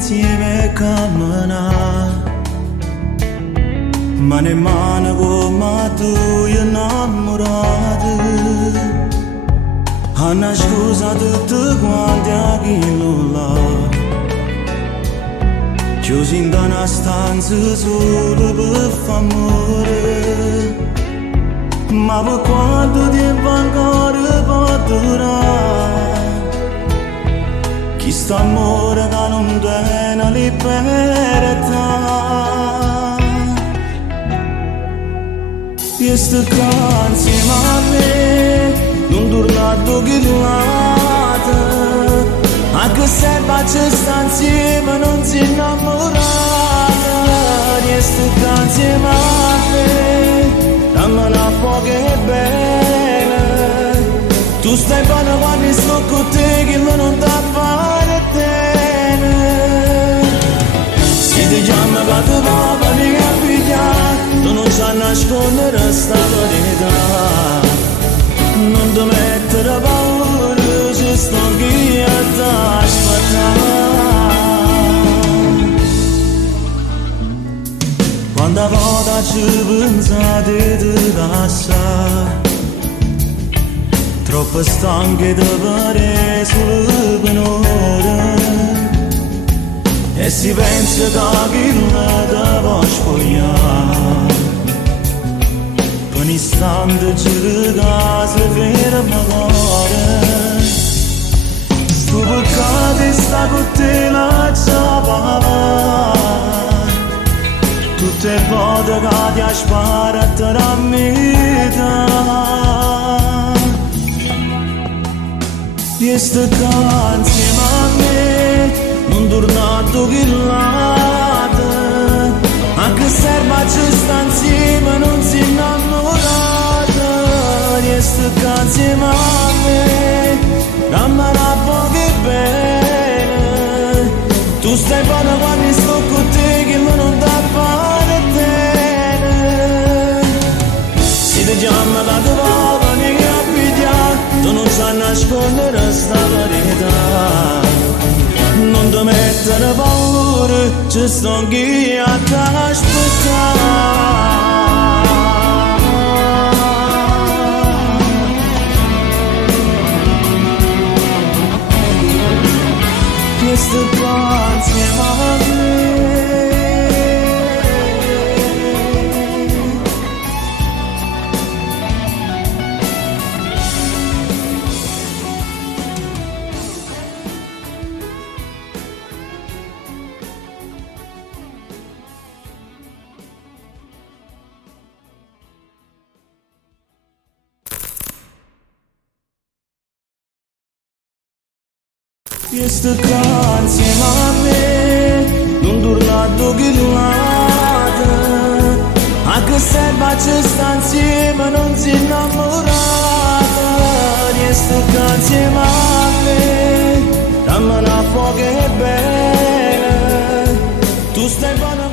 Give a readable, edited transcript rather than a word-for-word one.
insieme camminare. Mano in mano come due innamorati, hanno scusato tutti quanti a chi non l'ha. Chiusi in una stanza solo per far amore, ma per quanto tempo ancora può durare? Chi sta amore che non tiene libertà. E sto qua insieme a me, non tornato che l'ate, anche se bacia sta insieme non si innamorata. E sto qua insieme a me, dammi una poca e bene, tu stai bene quando sto con te che non da fare bene. Se ti chiama che ti va bene a pigliare, tu non c'ha nascondere sta verità. Non ti mettere paura, ci sto qui a t'aspettare. Quando volta ci pensate di lasciare, troppo stanche di vedere solo per un'ora, e si pensa che chi la devo spogliare. Per un istante ci casa per magari, sto peccato sta con te la ciapava, tutte le volte che ti spara tra metà. E sto qua insieme a me, non tornato che l'ate, anche se bacia sta insieme non si innamorata. E sto qua insieme a me, dammi una poca e bene, tu stai buona quando sto con te che non da fare bene. Se ti chiama da te va bene a pigliare, tu non sai nascondere sta verità. Non ti mettere paura, ci sto qui a t'aspettare. Questo qua insieme a me. E sto qua insieme a me, non tornato che l'ate, anche se bacia sta insieme non si innamorata. E sto qua insieme a me, dammi una poca e bene, tu stai buona.